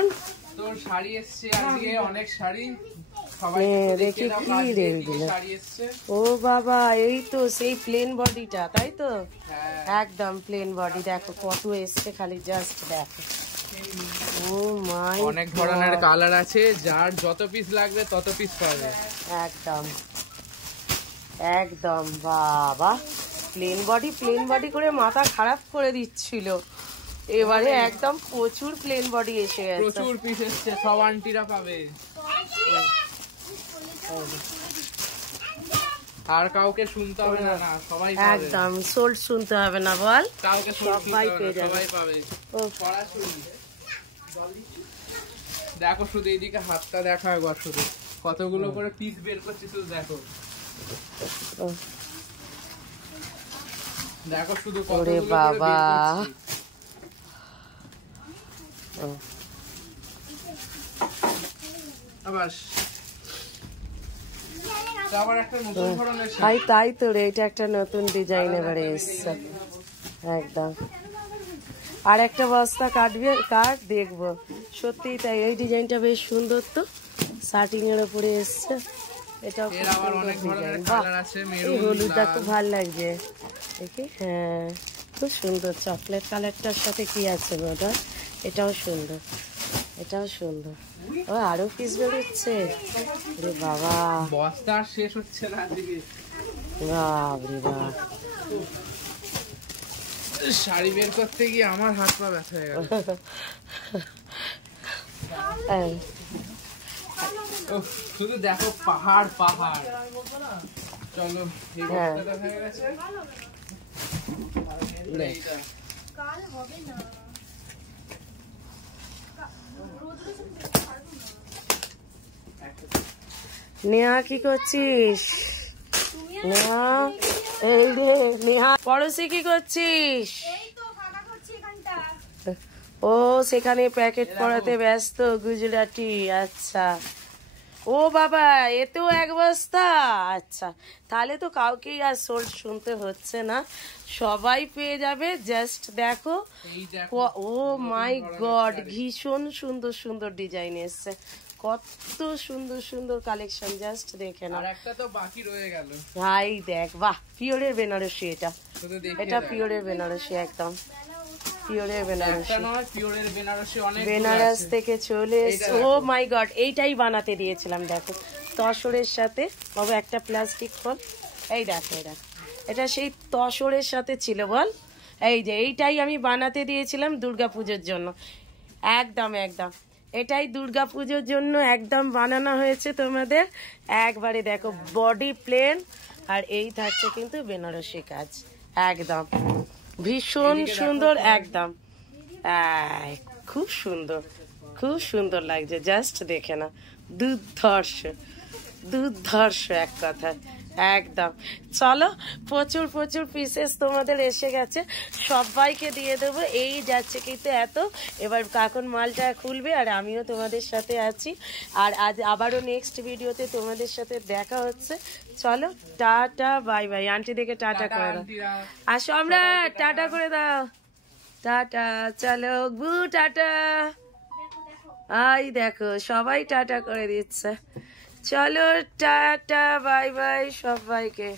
দেখুন তোর শাড়ি এসছে আজকে, অনেক শাড়ি। সবাই দেখি কি রে এগুলো। ও বাবা, এই তো সেই প্লেন বডিটা, তাই তো? একদম প্লেন বডি। দেখো কত এসছে, খালি জাস্ট দেখো। ও মাই, অনেক ধরনের কালার আছে, যার যত পিস লাগবে তত পিস পাবে। একদম একদম। বাবা, প্লেন বডি করে মাথা খারাপ করে দিচ্ছিল, এবারে একদম প্রচুর প্লেন বডি এসে গেছে, প্রচুর পিস এসছে, সব আন্টিরা পাবে। আর কাউকে শুনতে হবে না, সবাই পাবে। একদম সোল্ড শুনতে হবে না, বল, কাউকে সবাই পেয়ে যাবে, সবাই পাবে। দেখো শুধু এইদিকে হাতটা দেখো একবার, শুধু কতগুলো করে পিস বের করছি, শুধু দেখো। দেখো শুধু কতগুলো করে বের করছি। তাই তো রে, এটা একটা নতুন ডিজাইন এবারে এসছে একদম। আর একটা বস্তা কাট দেখবো, সত্যি তাই। এই ডিজাইনটা বেশ সুন্দর, তো শার্টিং এর উপরে এসছে, এটাও খুব সুন্দর ডিজাইন। বাহ, এই হলুদটা খুব ভালো লাগছে দেখি। হ্যাঁ, খুব সুন্দর। চকলেট কালারটার সাথে কি আছে ওটা? এটাও সুন্দর, এটাও সুন্দর। ও, আরো পিস বেরোচ্ছে রে বাবা, বস্তা শেষ হচ্ছে না আজকে। বাপরে বাপ, শাড়ি বের করতে গিয়ে আমার হাত পা ব্যথা হয়ে গেল। শুধু দেখো পাহাড় পাহাড়। চলো, এই বস্তাটা হয়ে গেছে। কাল হবে না। নেহা কি করছিস? নেহা, এই রে নেহা, পড়োশি কি করছিস? ও সেখানে প্যাকেট পড়াতে ব্যস্ত, গুজরাটি। আচ্ছা, ও বাবা, এতেও এক বস্তা। আচ্ছা, তাহলে তো কাউকেই আর সোল্ড শুনতে হচ্ছে না, সবাই পেয়ে যাবে। জাস্ট দেখো, ও মাই গড, ভীষণ সুন্দর সুন্দর ডিজাইন এসছে, কত সুন্দর সুন্দর কালেকশন, জাস্ট দেখে না। আর একটা তো বাকি রয়ে গেল ভাই, দেখ, বাহ, পিওরের বেনারসি। এটা পিওরের বেনারসি, একদম পিওরের বেনারসি। বেনারস থেকে চলে এসছে। ও মাই গড, এইটাই বানাতে দিয়েছিলাম, দেখো তসরের সাথে। বাবা, একটা প্লাস্টিক ফল, এই দেখো, এটা সেই তসরের সাথে ছিল, বল। এই যে এইটাই আমি বানাতে দিয়েছিলাম দুর্গাপুজোর জন্য, একদম একদম। এটাই দুর্গাপুজোর জন্য একদম বানানো হয়েছে তোমাদের। একবারে দেখো, বডি প্লেন, আর এই থাকছে কিন্তু বেনারসি কাজ, একদম ভীষণ সুন্দর, একদম খুব সুন্দর, খুব সুন্দর লাগছে, জাস্ট দেখে না, দুর্ধর্ষ এক কথা, একদম। চলো, প্রচুর প্রচুর পিসেস তোমাদের এসে গেছে, সবাইকে দিয়ে দেবো। এই যাচ্ছে কিন্তু এত, এবার কাকুন মালটা খুলবে, আর আমিও তোমাদের সাথে আছি। আর আজ আবারও নেক্সট ভিডিওতে তোমাদের সাথে দেখা হচ্ছে। চলো, টাটা, বাই বাই। আন্টি দেখে টাটা করে দাও, আসো, আমরা টাটা করে দাও, টাটা। চলো গু, টাটা। আই দেখো, সবাই টাটা করে দিচ্ছে। চলো, টাটা, বাই বাই সবাইকে।